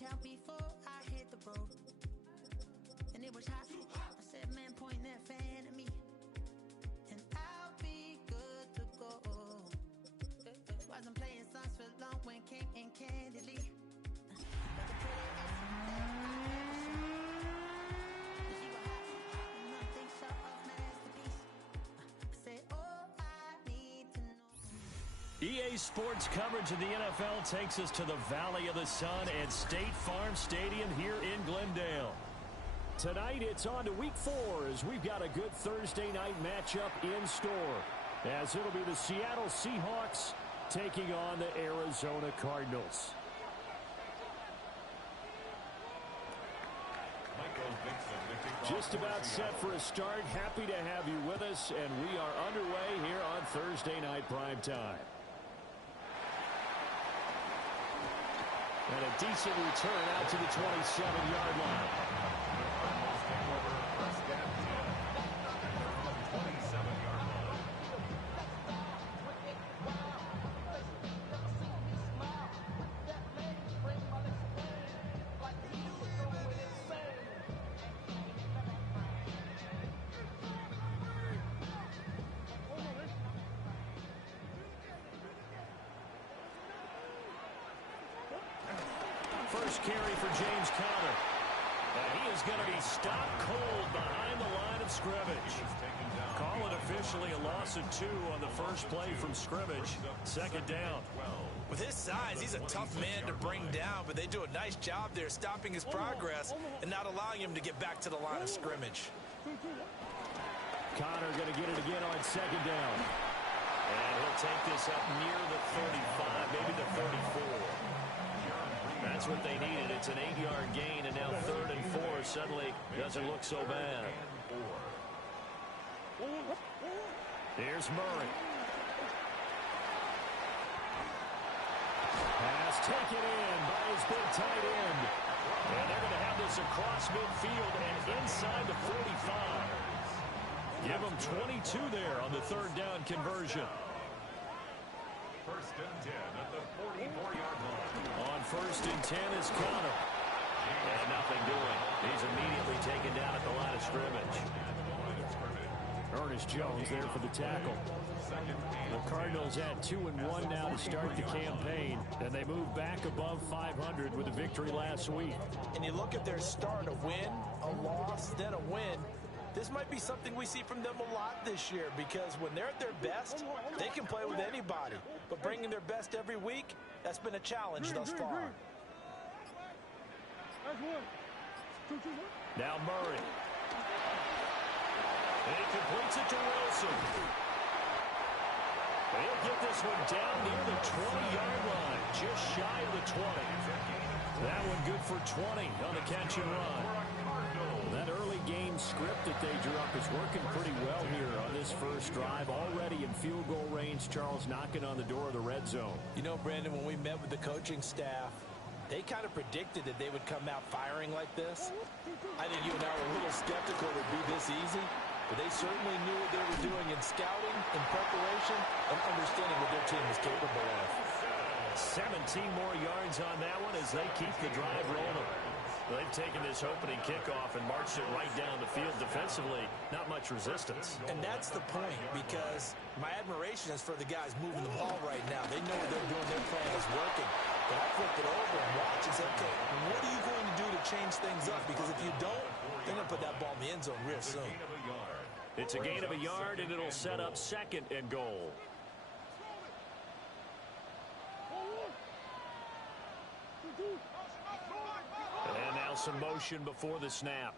count before I hit the road. And it was hot. I said, man, point that fan at me. And I'll be good to go. Wasn't playing songs for long when came in candidly. But the pretty EA Sports coverage of the NFL takes us to the Valley of the Sun at State Farm Stadium here in Glendale. Tonight it's on to Week 4 as we've got a good Thursday night matchup in store, as it'll be the Seattle Seahawks taking on the Arizona Cardinals. Just about set for a start. Happy to have you with us, and we are underway here on Thursday Night Primetime. And a decent return out to the 27-yard line. First down 10. 27-yard line. First carry for James Conner. And he is going to be stopped cold behind the line of scrimmage. Call it officially a loss of 2 on the first play from scrimmage. Second down. With his size, he's a tough man to bring down, but they do a nice job there stopping his progress and not allowing him to get back to the line of scrimmage. Conner going to get it again on second down. And he'll take this up near the 35, maybe the 34. That's what they needed. It's an 8-yard gain, and now 3rd and 4 suddenly doesn't look so bad. Here's Murray. Pass taken in by his big tight end. And they're going to have this across midfield and inside the 45. Give them 22 there on the 3rd down conversion. First and 10 at the 44-yard line. On 1st and 10 is Conner. And nothing doing. He's immediately taken down at the line of scrimmage. Ernest Jones there for the tackle. The Cardinals had 2-1 now to start the campaign, and they moved back above 500 with a victory last week. And you look at their start, a win, a loss, then a win. This might be something we see from them a lot this year, because when they're at their best, they can play with anybody. But bringing their best every week, that's been a challenge thus far. Now Murray. And he completes it to Wilson. He'll get this one down near the 20-yard line, just shy of the 20. That one good for 20 on the catch and run. That early game script that they drew up is working pretty well here on this first drive. Already in field goal range, Charles knocking on the door of the red zone. You know, Brandon, when we met with the coaching staff, they kind of predicted that they would come out firing like this. I think you and I were a little skeptical it would be this easy, but they certainly knew what they were doing in scouting, in preparation, and understanding what their team was capable of. 17 more yards on that one as they keep the drive rolling. They've taken this opening kickoff and marched it right down the field defensively. Not much resistance. And that's the point, because my admiration is for the guys moving the ball right now. They know what they're doing. Their plan is working. But I flip it over and watch and say, okay, what are you going to do to change things up? Because if you don't, they're going to put that ball in the end zone real soon. It's a gain of a yard, and it'll set up 2nd and goal. And now some motion before the snap.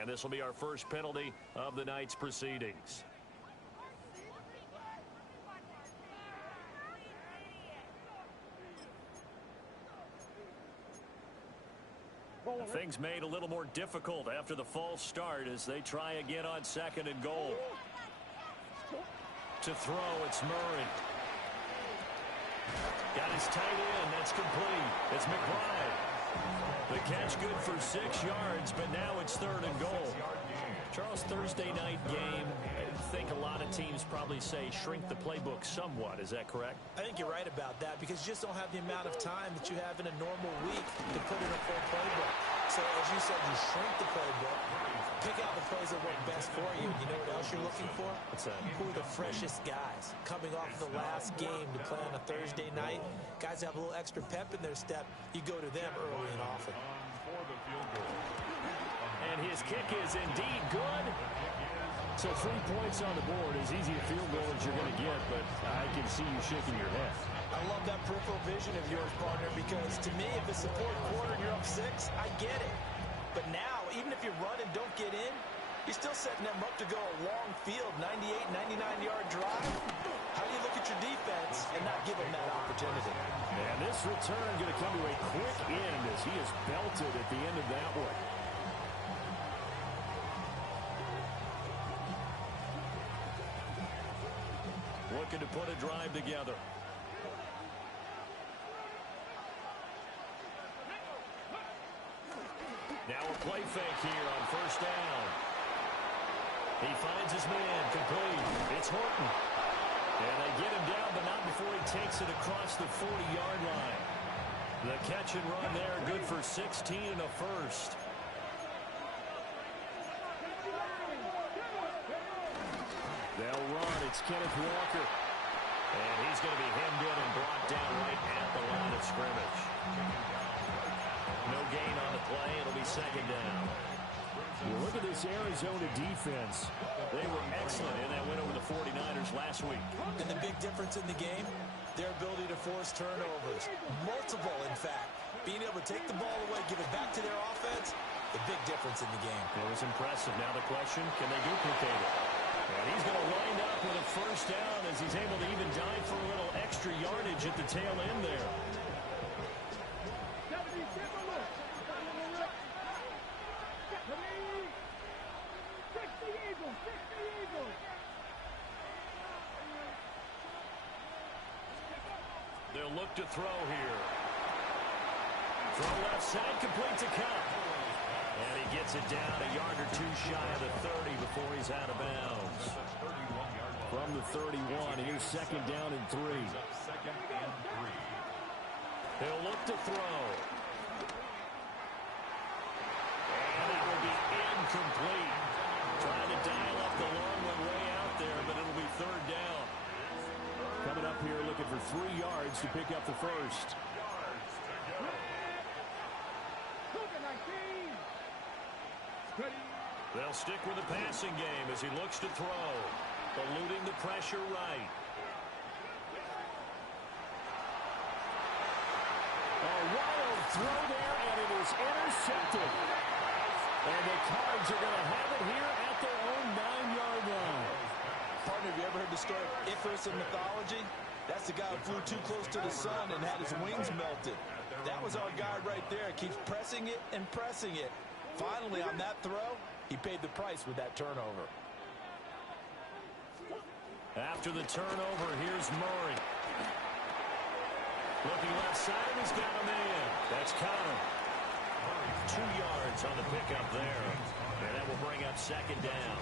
And this will be our first penalty of the night's proceedings. Things made a little more difficult after the false start as they try again on 2nd and goal. To throw, it's Murray. Got his tight end. That's complete. It's McBride. The catch good for 6 yards, but now it's 3rd and goal. Charles, Thursday night game, I think a lot of teams probably say shrink the playbook somewhat. Is that correct? I think you're right about that because you just don't have the amount of time that you have in a normal week to put in a full playbook. So, as you said, you shrink the playbook, pick out the plays that work best for you. You know what else you're looking for? What's that? Who are the freshest guys coming off the last game to play on a Thursday night? Guys have a little extra pep in their step. You go to them early and often. And his kick is indeed good. So 3 points on the board, as easy a field goal as you're going to get, but I can see you shaking your head. I love that peripheral vision of yours, partner, because to me, if it's the fourth quarter and you're up 6, I get it. But now, even if you run and don't get in, you're still setting them up to go a long field, 98, 99-yard drive. How do you look at your defense and not give them that opportunity? And this return going to come to a quick end as he is belted at the end of that one. Looking to put a drive together. Now a play fake here on first down. He finds his man, complete. It's Horton. And they get him down, but not before he takes it across the 40-yard line. The catch and run there, good for 16 and a first. They'll run. It's Kenneth Walker. And he's going to be hemmed in and brought down right at the line of scrimmage. No gain on the play. It'll be second down. Well, look at this Arizona defense. They were excellent in that win over the 49ers last week. And the big difference in the game, their ability to force turnovers. Multiple, in fact. Being able to take the ball away, give it back to their offense, the big difference in the game. It was impressive. Now the question, can they duplicate it? And he's going to wind up with a first down as he's able to even dive for a little extra yardage at the tail end there. They'll look to throw here. Throw left side, complete to Cup. And he gets it down a yard or two shy of the 30 before he's out of bounds. From the 31, here's second down and 3. He'll look to throw. And that will be incomplete. Trying to dial up the long one way out there, but it'll be third down. Coming up here looking for 3 yards to pick up the first. They'll stick with the passing game as he looks to throw. Eluding the pressure right. A wild throw there, and it is intercepted. And the Cards are going to have it here at their own 9-yard line. Partner, have you ever heard the story of Icarus in mythology? That's the guy who flew too close to the sun and had his wings melted. That was our guy right there. Keeps pressing it and pressing it. Finally, on that throw, he paid the price with that turnover. After the turnover, here's Murray. Looking left side, he's got a man. That's Connor. 2 yards on the pickup there. And that will bring up second down.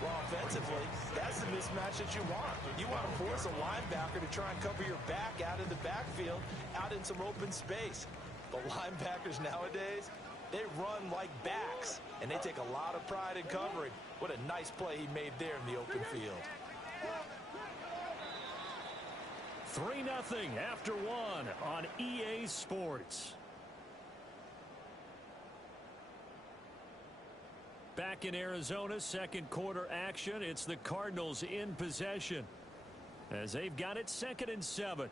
Well, offensively, that's the mismatch that you want. You want to force a linebacker to try and cover your back out in the backfield, out in some open space. The linebackers nowadays, they run like backs, and they take a lot of pride in covering. What a nice play he made there in the open field. 3-0 after 1 on EA Sports. Back in Arizona, second quarter action. It's the Cardinals in possession as they've got it 2nd and 7.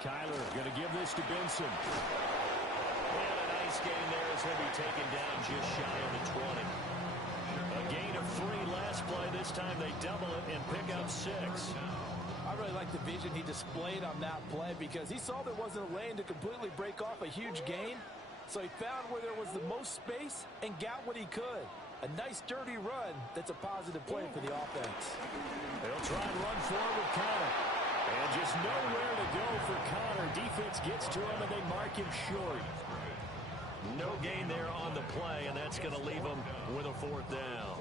Kyler going to give this to Benson. And a nice gain there as he'll be taken down just shy of the 20. A gain of 3 last play. This time they double it and pick up 6. I really like the vision he displayed on that play because he saw there wasn't a lane to completely break off a huge gain. So he found where there was the most space and got what he could. A nice dirty run that's a positive play for the offense. They'll try and run forward with Connor. And just nowhere to go for Connor. Defense gets to him, and they mark him short. No gain there on the play, and that's going to leave them with a 4th down.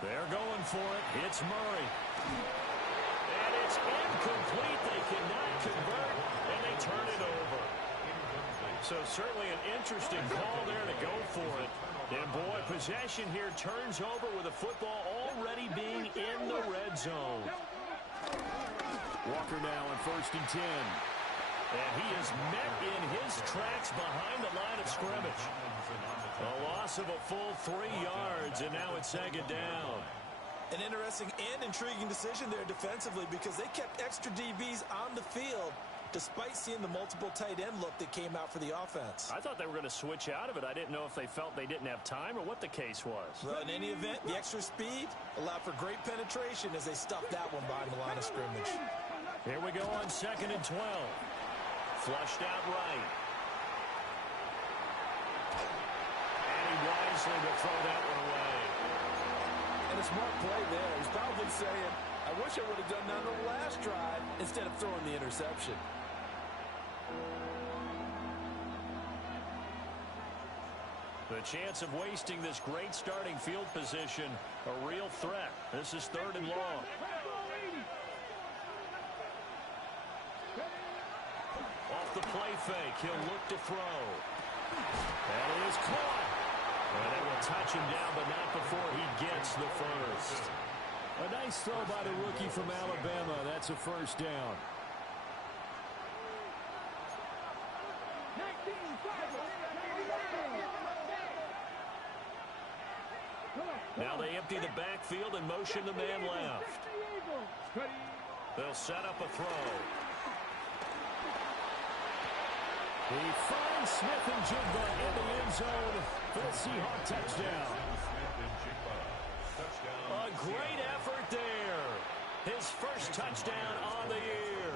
They're going for it. It's Murray. And it's incomplete. They cannot convert, and they turn it over. So certainly an interesting call there to go for it. And boy, possession here turns over with the football already being in the red zone. Walker now on 1st and 10. And he is met in his tracks behind the line of scrimmage. A loss of a full 3 yards, and now it's 2nd down. An interesting and intriguing decision there defensively because they kept extra DBs on the field despite seeing the multiple tight end look that came out for the offense. I thought they were going to switch out of it. I didn't know if they felt they didn't have time or what the case was. Well, in any event, the extra speed allowed for great penetration as they stuffed that one behind the line of scrimmage. Here we go on 2nd and 12. Flushed out right. And he wisely will throw that one away. And a smart play there. He's probably saying, I wish I would have done that on the last drive instead of throwing the interception. The chance of wasting this great starting field position, a real threat. This is 3rd and long. Off the play fake, he'll look to throw. That is caught. And they will touch him down, but not before he gets the first. A nice throw by the rookie from Alabama. That's a 1st down. Now they empty the backfield and motion the man left. They'll set up a throw. He finds Smith and Jigba in the end zone for the Seahawks touchdown. A great effort there. His first touchdown on the year.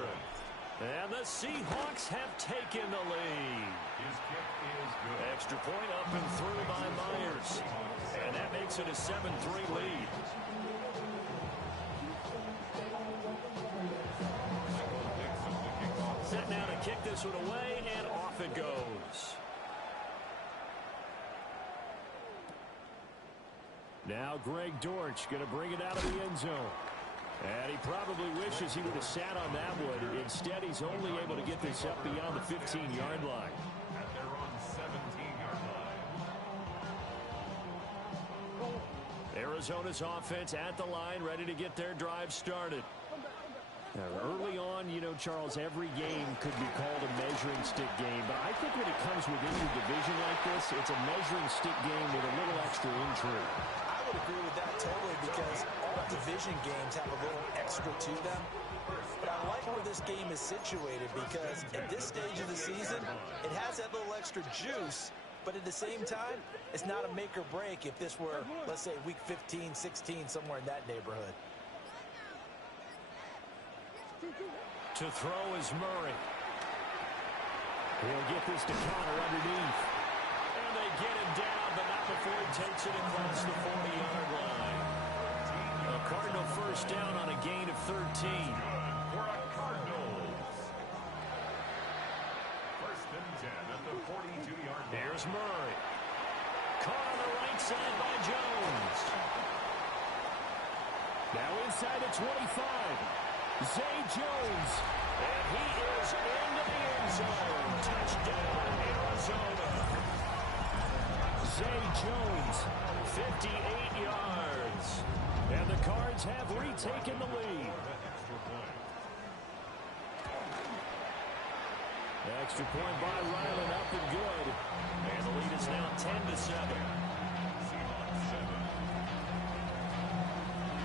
And the Seahawks have taken the lead. Extra point up and through by Myers. And that makes it a 7-3 lead. Set now to kick this one away, and off it goes. Now Greg Dortch going to bring it out of the end zone. And he probably wishes he would have sat on that one. Instead, he's only able to get this up beyond the 15-yard line. At their own 17-yard line. Arizona's offense at the line, ready to get their drive started. Now, early on, you know, Charles, every game could be called a measuring stick game. But I think when it comes within your division like this, it's a measuring stick game with a little extra intrigue. I would agree with that totally because all division games have a little extra to them. But I like where this game is situated because at this stage of the season, it has that little extra juice. But at the same time, it's not a make or break if this were, let's say, week 15, 16, somewhere in that neighborhood. To throw is Murray. He'll get this to Connor underneath. And they get him down, but not before he takes it across the 40-yard line. A Cardinal first down on a gain of 13. For a Cardinals. 1st and 10 at the 42-yard line. Here's Murray. Caught on the right side by Jones. Now inside the 25. Zay Jones. And he is into the end zone. Touchdown, Arizona. Zay Jones, 58 yards. And the Cards have retaken the lead. Extra point by Ryland, up and good. And the lead is now 10-7.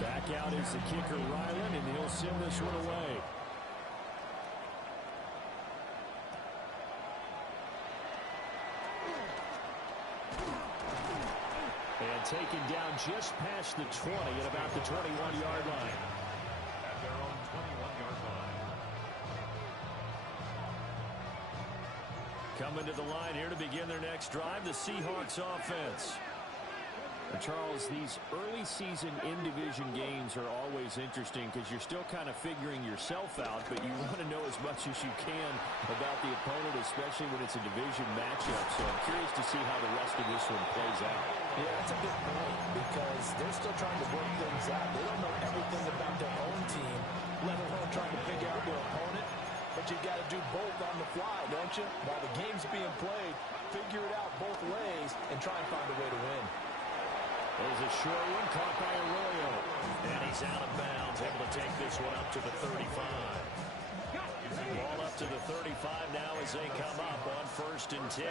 Back out is the kicker, Ryland, and he'll send this one away. And taken down just past the 20 at about the 21-yard line. At their own 21-yard line. Coming to the line here to begin their next drive, the Seahawks offense. Charles, these early season in-division games are always interesting because you're still kind of figuring yourself out, but you want to know as much as you can about the opponent, especially when it's a division matchup. So I'm curious to see how the rest of this one plays out. Yeah, that's a good point because they're still trying to work things out. They don't know everything about their own team, let alone trying to figure out their opponent. But you got to do both on the fly, don't you? While the game's being played, figure it out both ways and try and find a way to win. There's a short one caught by Arroyo. And he's out of bounds, able to take this one up to the 35. Ball up to the 35 now as they come up on 1st and 10.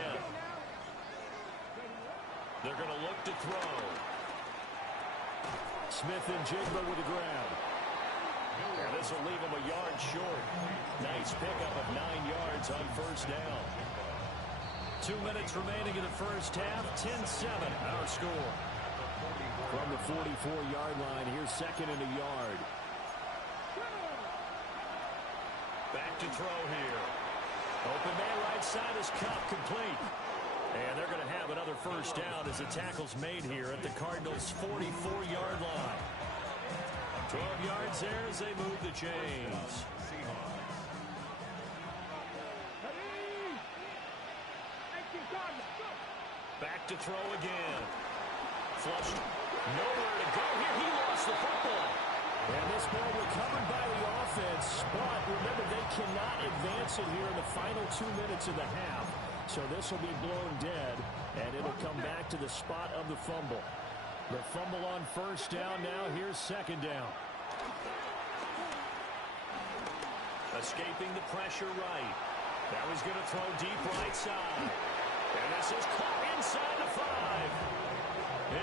They're going to look to throw. Smith and Jigba with the grab. And this will leave him a yard short. Nice pickup of 9 yards on 1st down. 2 minutes remaining in the first half. 10-7 our score. From the 44-yard line, here's 2nd and a yard. Back to throw here. Open man right side is caught complete. And they're going to have another 1st down as the tackle's made here at the Cardinals' 44-yard line. 12 yards there as they move the chains. Back to throw again. Flushed. Nowhere to go here. He lost the football. And this ball recovered by the offense. But remember, they cannot advance it here in the final 2 minutes of the half. So this will be blown dead, and it'll come back to the spot of the fumble. The fumble on 1st down now. Here's 2nd down. Escaping the pressure right. Now he's going to throw deep right side. And this is caught inside the 5.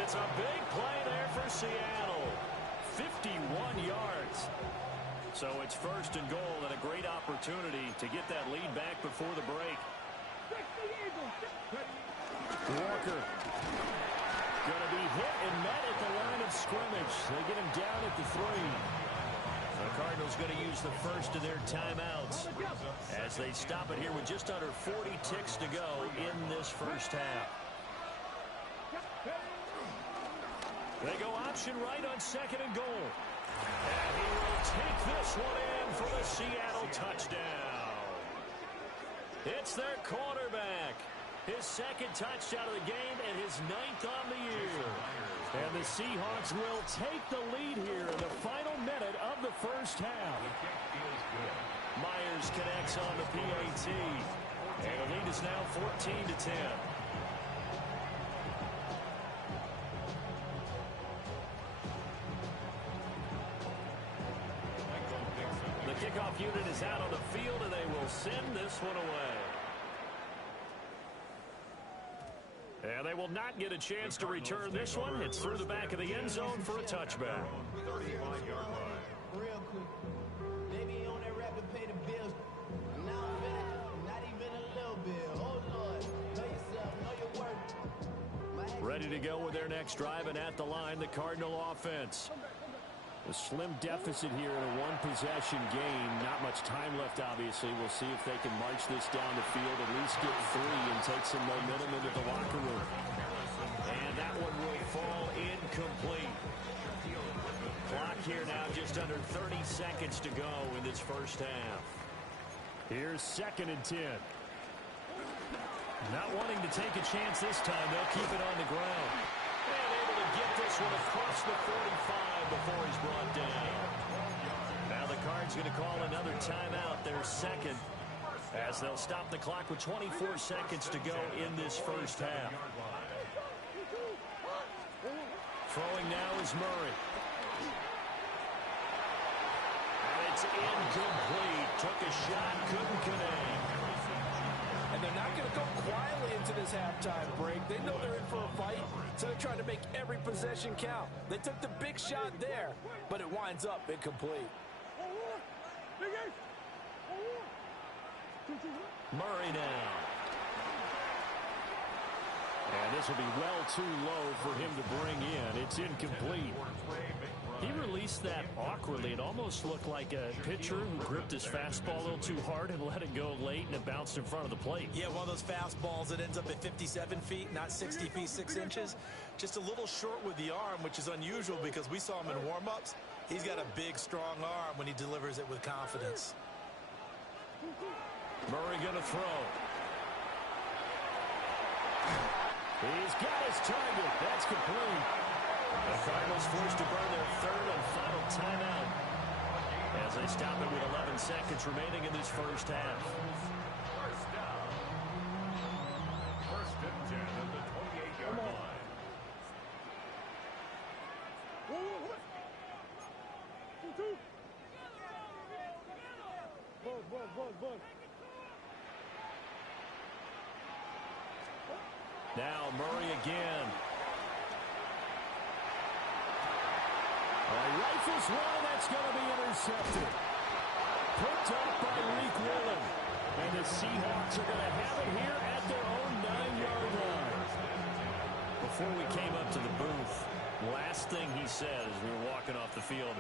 It's a big play there for Seattle. 51 yards. So it's 1st and goal and a great opportunity to get that lead back before the break. Walker going to be hit and met at the line of scrimmage. They get him down at the 3. The Cardinals going to use the first of their timeouts as they stop it here with just under 40 ticks to go in this first half. They go option right on 2nd and goal. And he will take this one in for the Seattle touchdown. It's their quarterback. His 2nd touchdown of the game and his 9th on the year. And the Seahawks will take the lead here in the final minute of the first half. Myers connects on the PAT. And the lead is now 14-10. The kickoff unit is out on the field, and they will send this one away. And they will not get a chance to return this one. It's through the back of the end zone for a touchback. 35-yard line. Real quick. Baby on that rap to pay the bills. Now I'm finished. Not even a little bit. Oh, Lord. Know yourself. Know your worth. Ready to go with their next drive, and at the line, the Cardinal offense. A slim deficit here in a one-possession game. Not much time left, obviously. We'll see if they can march this down the field, at least get 3 and take some momentum into the locker room. And that one will fall incomplete. Clock here now just under 30 seconds to go in this first half. Here's 2nd and 10. Not wanting to take a chance this time. They'll keep it on the ground. And able to get this one across the 45 before he's brought down. Now the Cards going to call another timeout, their 2nd, as they'll stop the clock with 24 seconds to go in this first half. Throwing now is Murray. And it's incomplete. Took a shot, couldn't connect. And they're not going to go quietly into this halftime break. They know they're in for a fight, so they're trying to make every possession count. They took the big shot there, but it winds up incomplete. Murray now. And this will be well too low for him to bring in. It's incomplete. He released that awkwardly. It almost looked like a pitcher who gripped his fastball a little too hard and let it go late, and it bounced in front of the plate. Yeah, one of those fastballs that ends up at 57 feet, not 60 feet, 6 inches. Just a little short with the arm, which is unusual because we saw him in warm-ups. He's got a big, strong arm when he delivers it with confidence. Murray going to throw. He's got his target. That's complete. The Cardinals forced to burn their third and final timeout as they stop it with 11 seconds remaining in this first half. First down. First and 10 at the 28-yard line. Now Murray again. Rifles one, that's going to be intercepted. Picked up by Wk4. And the Seahawks are going to have it here at their own 9-yard line. Before we came up to the booth, last thing he said as we were walking off the field,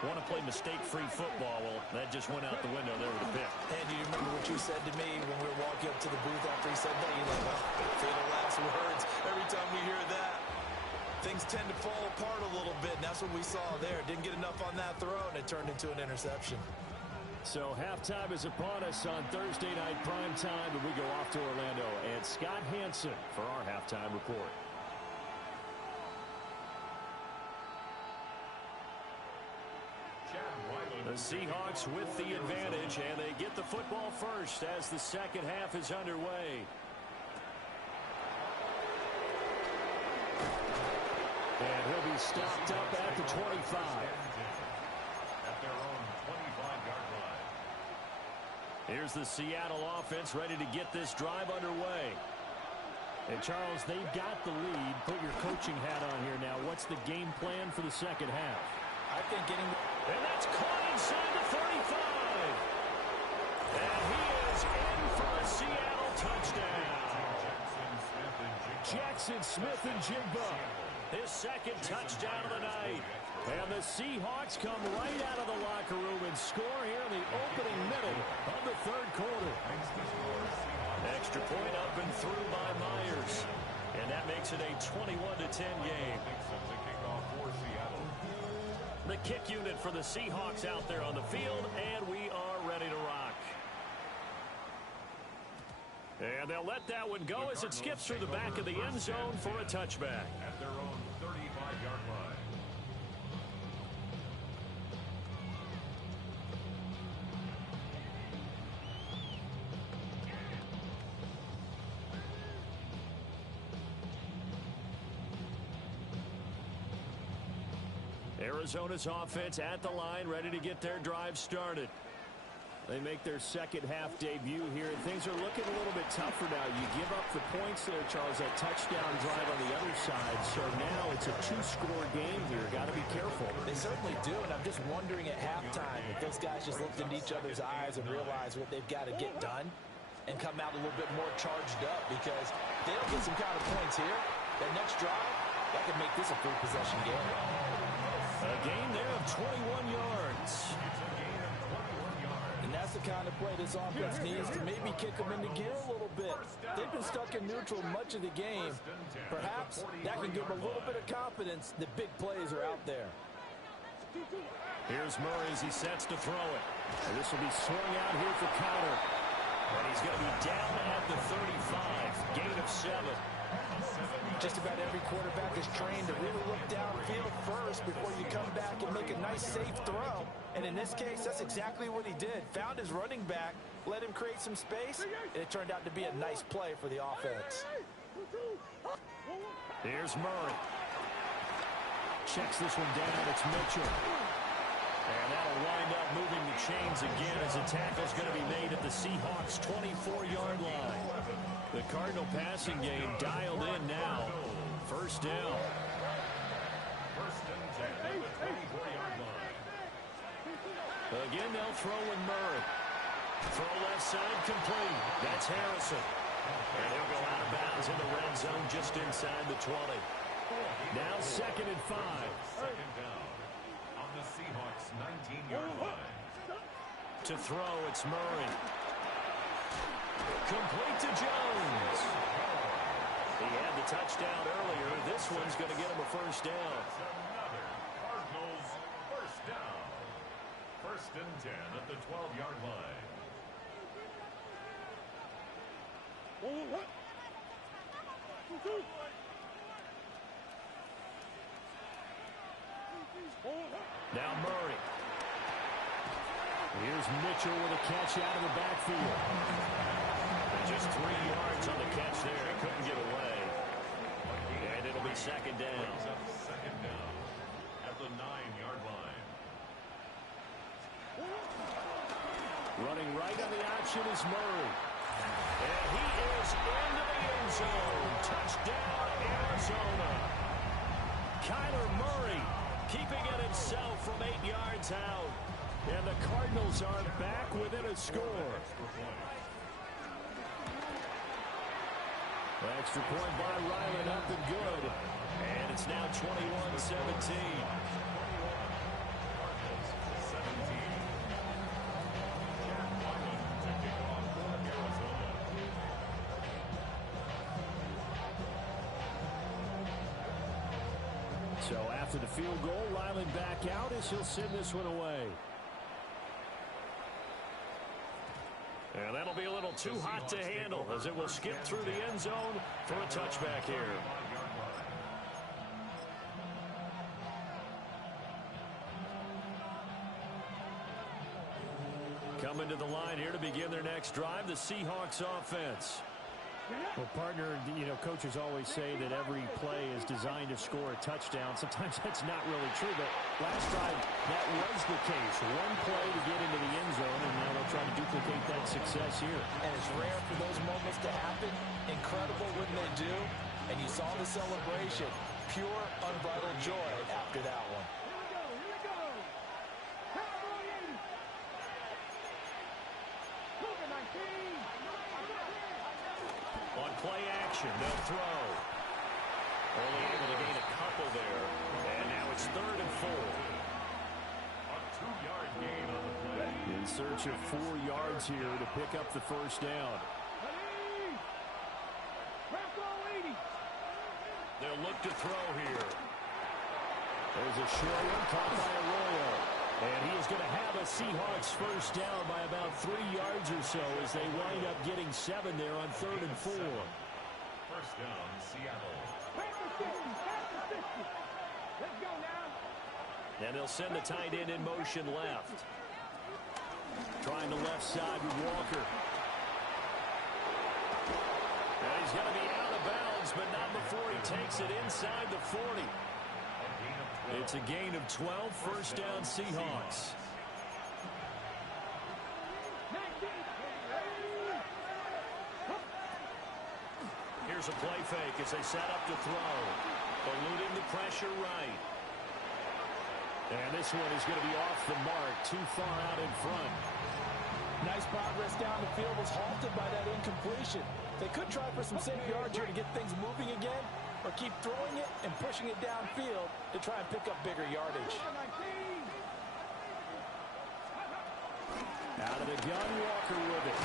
want to play mistake-free football. Well, that just went out the window there with a pick. And do you remember what you said to me when we were walking up to the booth after he said that? You're like, well, fatal last words. Every time we hear that, things tend to fall apart a little bit, and that's what we saw there. Didn't get enough on that throw, and it turned into an interception. So halftime is upon us on Thursday night prime time, and we go off to Orlando. And Scott Hansen for our halftime report. The Seahawks with the advantage, and they get the football first as the second half is underway. And he'll be stopped up at the 25. At their own 25-yard line. Here's the Seattle offense ready to get this drive underway. And Charles, they've got the lead. Put your coaching hat on here now. What's the game plan for the second half? I think getting... And that's caught inside the 35. And he is in for a Seattle touchdown. Jackson Smith-Njigba, his second touchdown of the night. And the Seahawks come right out of the locker room and score here in the opening minute of the third quarter. Extra point up and through by Myers. And that makes it a 21-10 game. The kick unit for the Seahawks out there on the field, and we are ready to rock. And they'll let that one go as it skips through the back of the end zone for a touchback. At their own 35-yard line. Arizona's offense at the line, ready to get their drive started. They make their second half debut here, and things are looking a little bit tougher now. You give up the points there, Charles, that touchdown drive on the other side. So now it's a two-score game here. Got to be careful. They certainly do, and I'm just wondering at halftime if those guys just looked into each other's eyes and realized what they've got to get done and come out a little bit more charged up, because if they don't get some kind of points here, that next drive, that could make this a full possession game. A gain there of 21 yards. And that's the kind of play this offense needs to maybe kick them into gear a little bit. They've been stuck in neutral much of the game. Perhaps that can give them a little bit of confidence that big plays are out there. Here's Murray as he sets to throw it. And this will be swung out here for counter. And he's going to be down at the 35. Gain of 7. Just about every quarterback is trained to really look downfield first before you come back and make a nice, safe throw. And in this case, that's exactly what he did. Found his running back, let him create some space, and it turned out to be a nice play for the offense. Here's Murray. Checks this one down. It's Mitchell. And that'll wind up moving the chains again as the tackle's going to be made at the Seahawks' 24-yard line. The Cardinal passing game dialed in now. First down. First and 10 at the 24-yard line. Again, they'll throw in Murray. Throw left side complete. That's Harrison. And he'll go out of bounds in the red zone just inside the 20. Now 2nd and 5. Second down on the Seahawks' 19-yard line. To throw, it's Murray. Complete to Jones. He had the touchdown earlier. This one's going to get him a first down. Another Cardinals first down. First and 10 at the 12-yard line. Now Murray. Here's Mitchell with a catch out of the backfield. And just 3 yards on the catch there. He couldn't get away. And it'll be second down. Second down at the 9-yard line. Running right on the option is Murray. And he is into the end zone. Touchdown, Arizona. Kyler Murray keeping it himself from 8 yards out. And the Cardinals are back within a score. Extra point by Ryland up and good. And it's now 21-17. So after the field goal, Ryland back out as he'll send this one away. And that'll be a little too hot to handle as it will skip through the end zone for a touchback here. Coming to the line here to begin their next drive, the Seahawks offense. Well, partner, coaches always say that every play is designed to score a touchdown. Sometimes that's not really true, but last drive, that was the case. One play to get into the end zone, and now they'll try to duplicate that success here. And it's rare for those moments to happen. Incredible when they do. And you saw the celebration. Pure, unbridled joy after that one. On play action, they'll throw. Only able to gain a couple there. And now it's 3rd and 4. A 2-yard gain on the play. In search of 4 yards here to pick up the first down. They'll look to throw here. There's a short one caught by Arroyo. And he is going to have a Seahawks first down by about 3 yards or so as they wind up getting 7 there on 3rd and 4. First down, Seattle. And they'll send the tight end in motion left. Trying the left side with Walker. And he's going to be out of bounds, but not before he takes it inside the 40. It's a gain of 12, first down Seahawks. Here's a play fake as they set up to throw. Eluding the pressure right. And this one is going to be off the mark, too far out in front. Nice progress down the field was halted by that incompletion. They could try for some safe yards here to get things moving again, or keep throwing it and pushing it downfield to try and pick up bigger yardage. Out of the gun, Walker with it.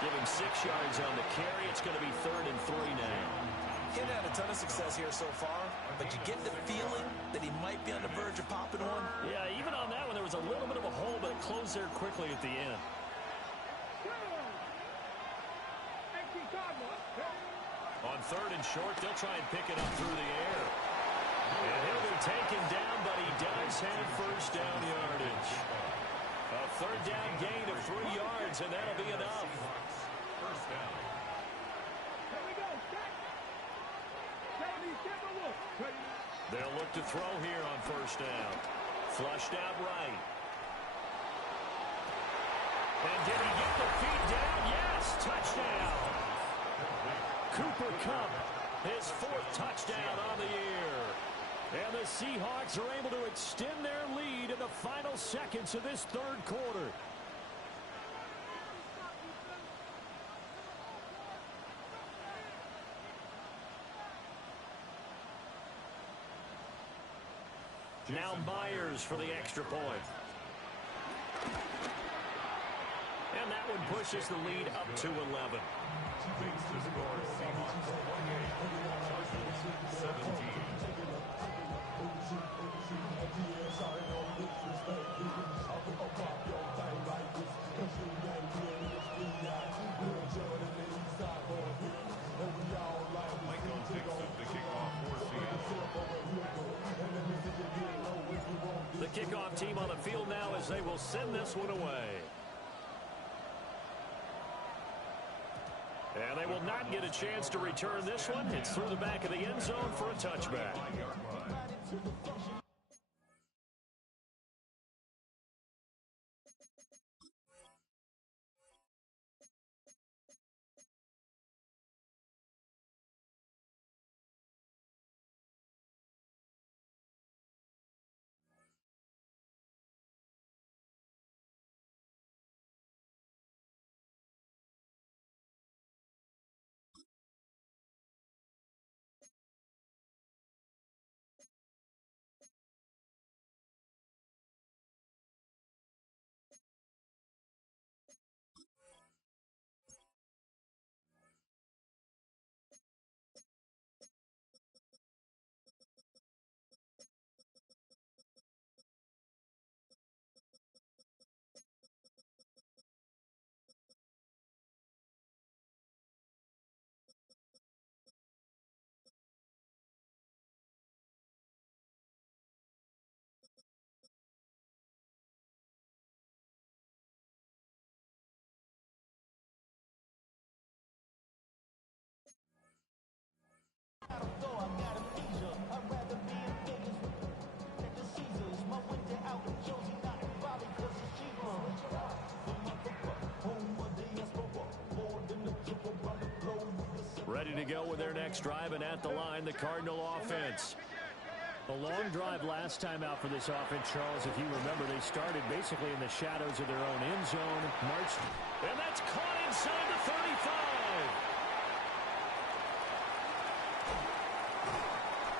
Give him 6 yards on the carry. It's going to be 3rd and 3 now. He hasn't had a ton of success here so far, but you get the feeling that he might be on the verge of popping one. Yeah, even on that one, there was a little bit of a hole, but it closed there quickly at the end. On 3rd and short, they'll try and pick it up through the air. And he'll be taken down, but he does have first down yardage. A 3rd down gain of 3 yards, and that'll be enough. First down. They'll look to throw here on first down. Flushed out right. And did he get the feet down? Yes, touchdown. Cooper Kupp, his 4th touchdown on the year. And the Seahawks are able to extend their lead in the final seconds of this 3rd quarter. Now Myers for the extra point. And that one pushes the lead up to 11. Makes the score Seahawks 28, 17. Michael picks up the kickoff for Seattle. The kickoff team on the field now as they will send this one away. And they will not get a chance to return this one. It's through the back of the end zone for a touchback. Ready to go with their next drive, and at the line, the Cardinal offense. A long drive last time out for this offense, Charles. If you remember, they started basically in the shadows of their own end zone. Marched, and that's caught inside the 35.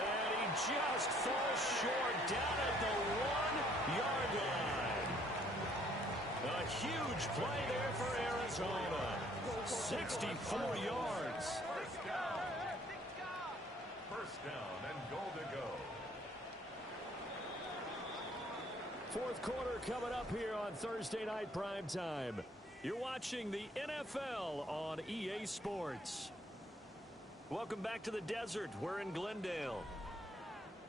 And he just falls short down at the 1-yard line. A huge play there for Arizona. 64 yards. First down and goal to go. 4th quarter coming up here on Thursday night prime time. You're watching the NFL on EA Sports. Welcome back to the desert. We're in Glendale.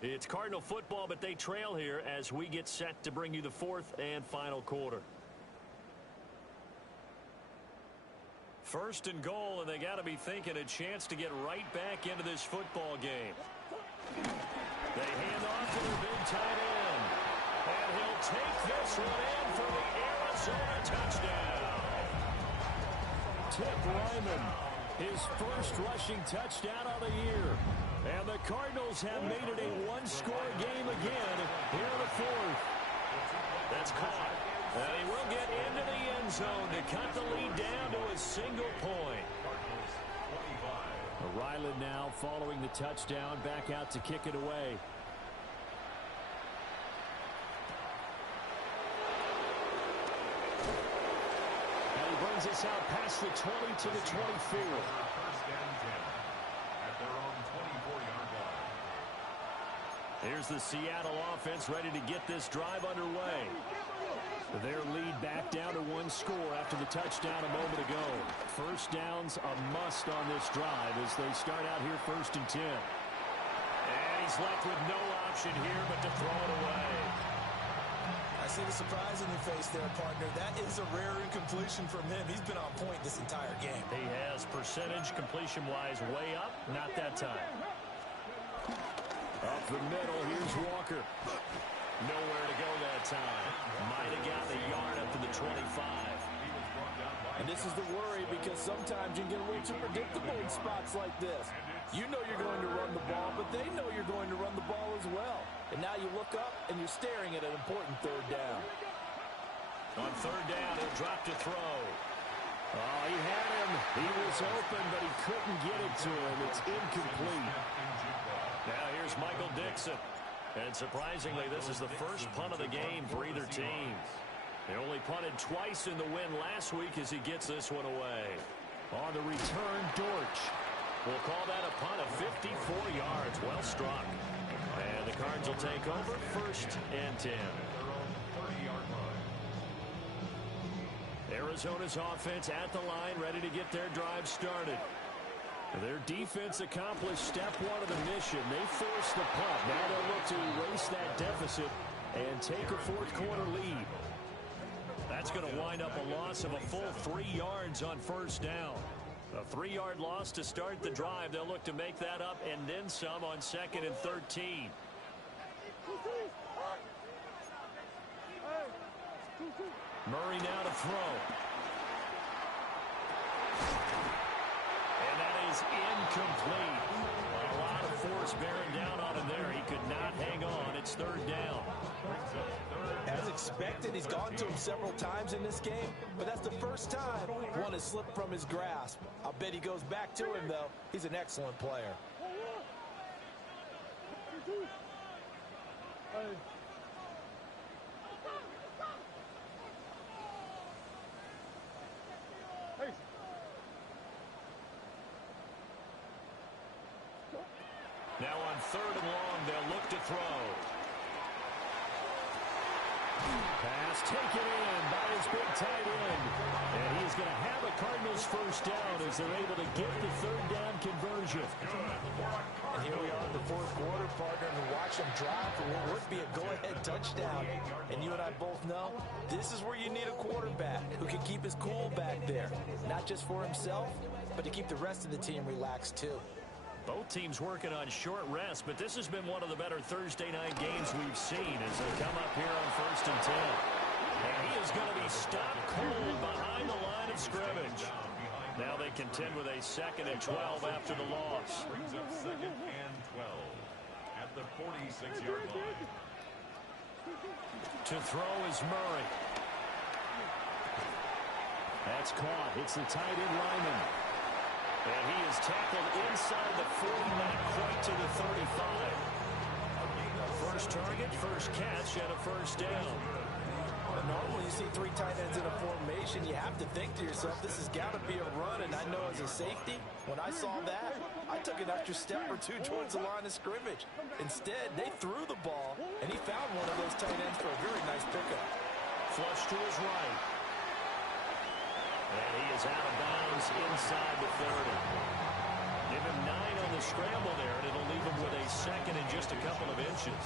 It's Cardinal football, but they trail here as we get set to bring you the 4th and final quarter. 1st and goal, and they got to be thinking a chance to get right back into this football game. They hand off to their big tight end. And he'll take this one in for the Arizona touchdown. Tip Ryman, his 1st rushing touchdown of the year. And the Cardinals have made it a 1-score game again here in the 4th. That's caught. And he will get into the end zone to cut the lead down to a single point. Ryland now following the touchdown, back out to kick it away. And he brings us out past the 20 to the 24. First and 10 at their own 24-yard line. Here's the Seattle offense ready to get this drive underway. Their lead back down to 1 score after the touchdown a moment ago. First down's a must on this drive as they start out here 1st and 10. And he's left with no option here but to throw it away. I see the surprise in your face there, partner. That is a rare incompletion from him. He's been on point this entire game. He has percentage completion-wise way up, not that time. Up the middle, here's Walker. Nowhere to go that time. Might have gotten a yard up to the 25. And this is the worry, because sometimes you get a little too predictable in spots like this. You know you're going to run the ball, but they know you're going to run the ball as well. And now you look up, and you're staring at an important third down. On third down, he'll drop to throw. Oh, he had him. He was open, but he couldn't get it to him. It's incomplete. Now here's Michael Dixon. And surprisingly, this is the first punt of the game for either team. They only punted twice in the win last week as he gets this one away. On the return, Dortch. We'll call that a punt of 54 yards. Well struck. And the Cards will take over, 1st and 10. Arizona's offense at the line, ready to get their drive started. Their defense accomplished step one of the mission. They forced the punt. Now they'll look to erase that deficit and take a fourth quarter lead. That's going to wind up a loss of a full 3 yards on first down. A 3-yard loss to start the drive. They'll look to make that up and then some on 2nd and 13. Murray now to throw. And that is incomplete. A lot of force bearing down on him there. He could not hang on. It's 3rd down. As expected, he's gone to him several times in this game, but that's the first time one has slipped from his grasp. I'll bet he goes back to him, though. He's an excellent player. Now on 3rd and long, they'll look to throw. Pass taken in by his big tight end. And he's going to have a Cardinals first down as they're able to get the 3rd down conversion. And here we are in the 4th quarter, partner, and watch him drive for what would be a go-ahead touchdown. And you and I both know this is where you need a quarterback who can keep his cool back there. Not just for himself, but to keep the rest of the team relaxed too. Both teams working on short rest, but this has been one of the better Thursday night games we've seen as they come up here on 1st and 10. And he is going to be stopped cold behind the line of scrimmage. Now they contend with a 2nd and 12 after the loss. Brings up 2nd and 12 at the 46-yard line. To throw is Murray. That's caught. It's the tight end lineman. And he is tackled inside the 40, not quite to the 35. First target, first catch, and a first down. But normally you see 3 tight ends in a formation, you have to think to yourself, this has got to be a run, and I know as a safety, when I saw that, I took an extra step or 2 towards the line of scrimmage. Instead, they threw the ball, and he found one of those tight ends for a very nice pickup. Flush to his right. And he is out of bounds inside the 30. Give him 9 on the scramble there, and it'll leave him with a 2nd and just a couple of inches.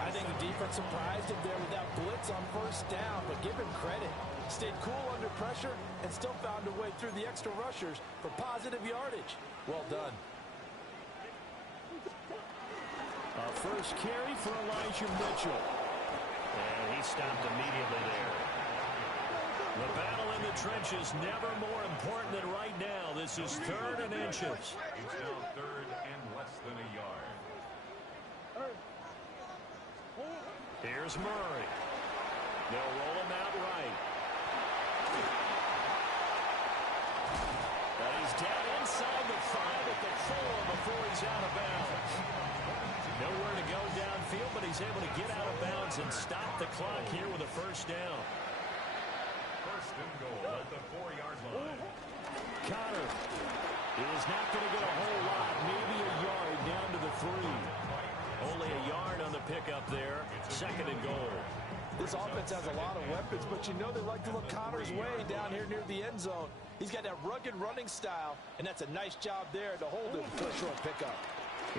I think the defense surprised him there with that blitz on first down, but give him credit. Stayed cool under pressure and still found a way through the extra rushers for positive yardage. Well done. A first carry for Elijah Mitchell. And he stopped immediately there. The battle in the trenches never more important than right now. This is 3rd and inches. It's now 3rd and less than a yard. Here's Murray. They'll roll him out right. And he's down inside the 5 at the 4 before he's out of bounds. Nowhere to go downfield, but he's able to get out of bounds and stop the clock here with a first down. 1st and goal at the 4-yard line. Connor is not going to get a whole lot, maybe a yard down to the 3. Only a yard on the pickup there. 2nd and goal. This offense has a lot of weapons, but you know they like to look Connor's way down here near the end zone. He's got that rugged running style, and that's a nice job there to hold him to a short pickup.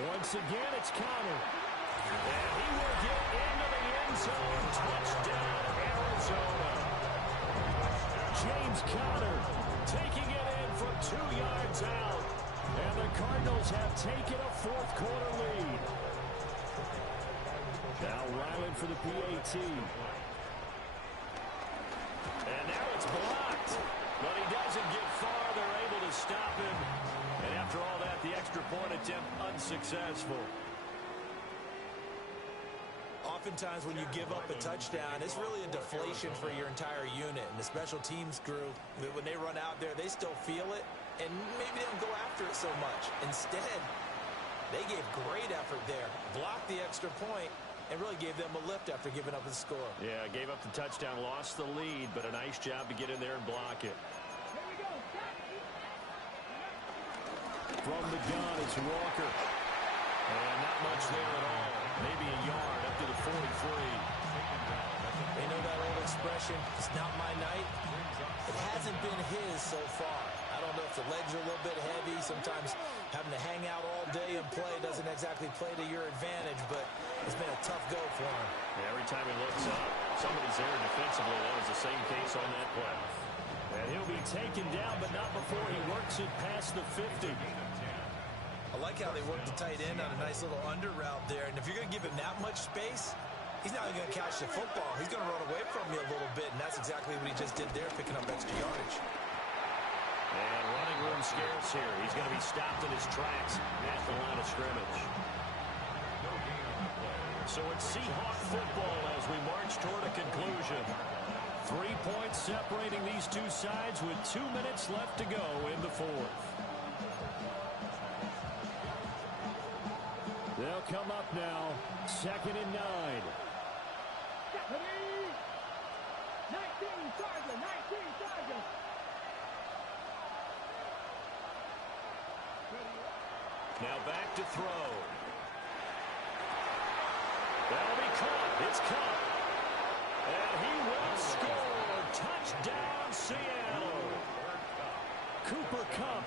Once again, it's Connor. And he will get into the end zone. Touchdown, Arizona. James Conner taking it in from 2 yards out. And the Cardinals have taken a 4th quarter lead. Now Ryland for the PAT. And now it's blocked. But he doesn't get far. They're able to stop him. And after all that, the extra point attempt unsuccessful. Oftentimes when you give up a touchdown, it's really a deflation for your entire unit. And the special teams group, when they run out there, they still feel it. And maybe they don't go after it so much. Instead, they gave great effort there. Blocked the extra point and really gave them a lift after giving up the score. Yeah, gave up the touchdown, lost the lead, but a nice job to get in there and block it. From the gun, it's Walker. And not much there at all. Maybe a yard up to the 43. They know that old expression, it's not my night. It hasn't been his so far. I don't know if the legs are a little bit heavy. Sometimes having to hang out all day and play doesn't exactly play to your advantage, but it's been a tough go for him. Yeah, every time he looks up, somebody's there defensively. That was the same case on that play. And he'll be taken down, but not before he works it past the 50. I like how they work the tight end on a nice little under route there. And if you're going to give him that much space, he's not even going to catch the football. He's going to run away from you a little bit, and that's exactly what he just did there, picking up extra yardage. And running room scarce here. He's going to be stopped in his tracks at the line of scrimmage. So it's Seahawk football as we march toward a conclusion. 3 points separating these two sides with 2 minutes left to go in the fourth. They'll come up now, 2nd and 9. 19 Chargers. Now back to throw. That'll be caught. It's caught. And he will score. Touchdown, Seattle. Cooper Kupp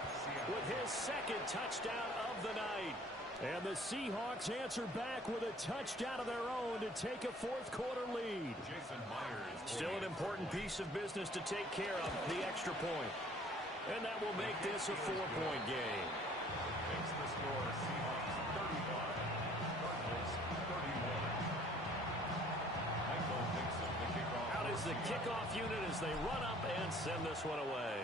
with his 2nd touchdown of the night. And the Seahawks answer back with a touchdown of their own to take a fourth-quarter lead. Still an important piece of business to take care of, the extra point. And that will make this a 4-point game. Makes the score Seahawks 35, Cardinals 31. Michael Dixon, the kickoff. Out is the kickoff unit as they run up and send this one away.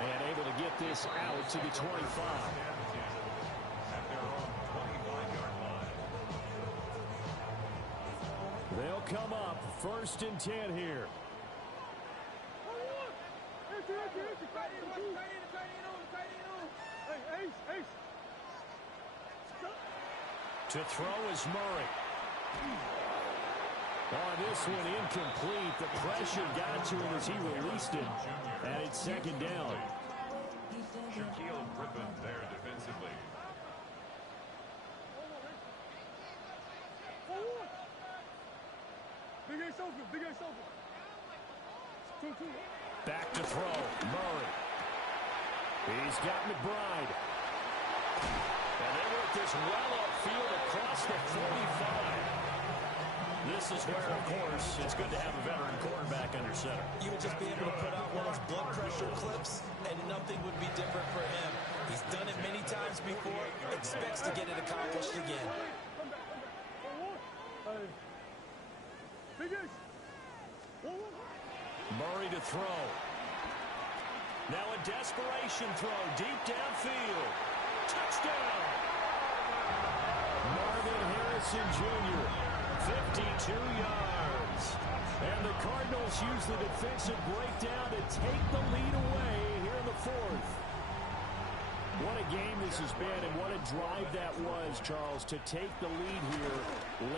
And able to get this out to the 25. At their own 25-yard line. They'll come up 1st and 10 here. To throw is Murray. On this one, incomplete. The pressure got to him as he released it. And it's 2nd down. Shaquille Griffin there defensively. Back to throw. Murray. He's got McBride. And they work this well upfield across the 45. This is where, of course, it's good to have a veteran quarterback under center. You would just be able to put out one of those blood pressure clips, and nothing would be different for him. He's done it many times before, expects to get it accomplished again. Murray to throw. Now a desperation throw deep downfield. Touchdown! Marvin Harrison Jr., 52 yards. And the Cardinals use the defensive breakdown to take the lead away here in the fourth. What a game this has been, and what a drive that was, Charles, to take the lead here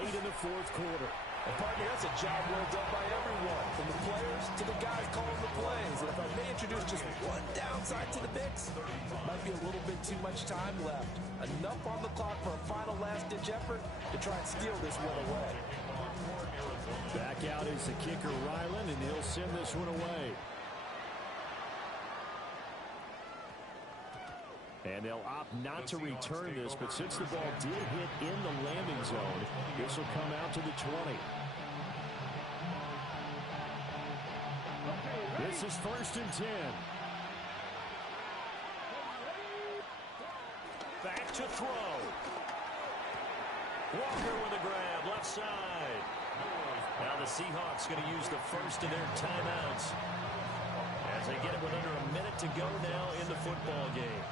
late in the fourth quarter. And partner, that's a job well done by everyone, from the players to the guys calling the plays. And if I may introduce just one downside to the Knicks, might be a little bit too much time left. Enough on the clock for a final last-ditch effort to try and steal this one away. Back out is the kicker, Ryland, and he'll send this one away. And they'll opt not to return this, but since the ball did hit in the landing zone, this will come out to the 20. This is 1st and 10. back to throw. Walker with a grab, left side. Now the Seahawks going to use the first of their timeouts as they get it with under a minute to go now in the football game.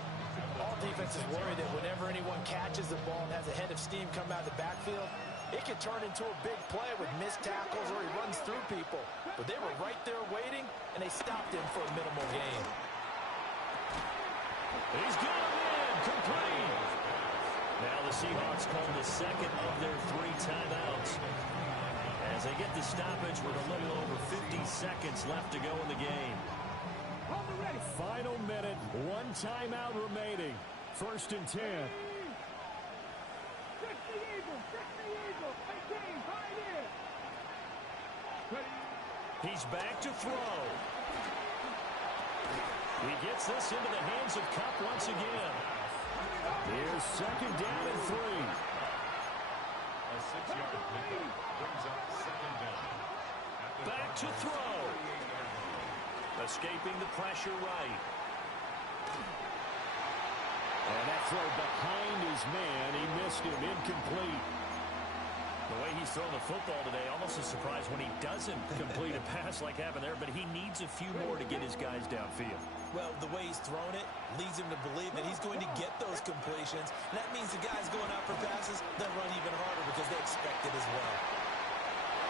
All defenses worry that whenever anyone catches the ball and has a head of steam come out of the backfield, it can turn into a big play with missed tackles or he runs through people. But they were right there waiting, and they stopped him for a minimal gain. He's got him in, complete. Now the Seahawks call the second of their 3 timeouts as they get the stoppage with a little over 50 seconds left to go in the game. Final minute, 1 timeout remaining. 1st and 10. He's back to throw. He gets this into the hands of Kupp once again. Here's 2nd down and 3. A 6-yard pickup brings up 2nd down. Back to throw. Escaping the pressure right. And that throw behind his man. He missed him, incomplete. The way he's throwing the football today, almost a surprise when he doesn't complete a pass like happened there, but he needs a few more to get his guys downfield. Well, the way he's thrown it leads him to believe that he's going to get those completions. And that means the guys going out for passes, they'll run even harder because they expect it as well.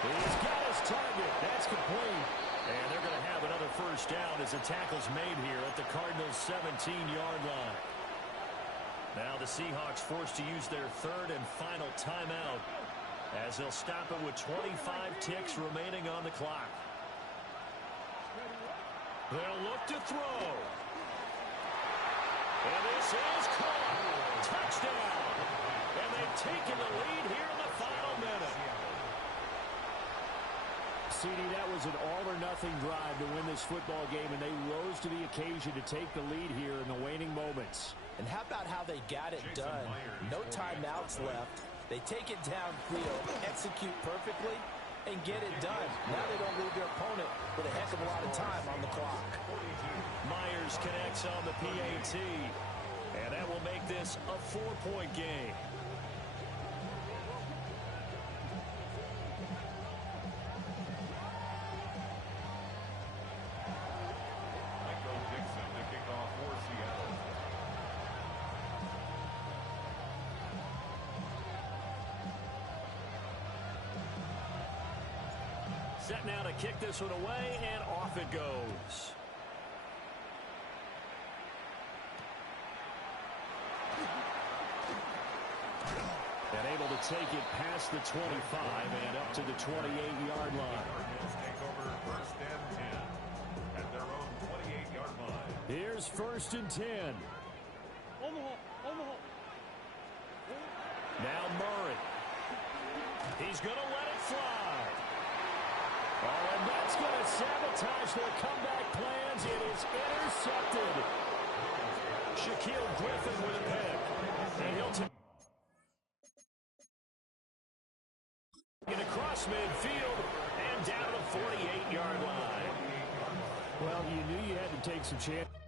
He's got his target. That's complete. And they're going to have another first down as the tackle's made here at the Cardinals' 17-yard line. Now the Seahawks forced to use their 3rd and final timeout as they'll stop it with 25 ticks remaining on the clock. They'll look to throw. And this is caught. Touchdown. And they've taken the lead here in the final minute. CD, that was an all-or-nothing drive to win this football game, and they rose to the occasion to take the lead here in the waning moments. And how about how they got it done? No timeouts left. They take it downfield, execute perfectly, and get it done. Now they don't leave their opponent with a heck of a lot of time on the clock. Myers connects on the PAT, and that will make this a 4-point game. Set now to kick this one away, and off it goes. And able to take it past the 25 and up to the 28-yard line. Cardinals take over 1st and 10 at their own 28-yard line. Here's 1st and 10. Now Murray. He's going to let it fly. Oh, and that's going to sabotage their comeback plans. It is intercepted. Shaquille Griffin with a pick. And he'll take it across midfield and down the 48-yard line. Well, you knew you had to take some chances.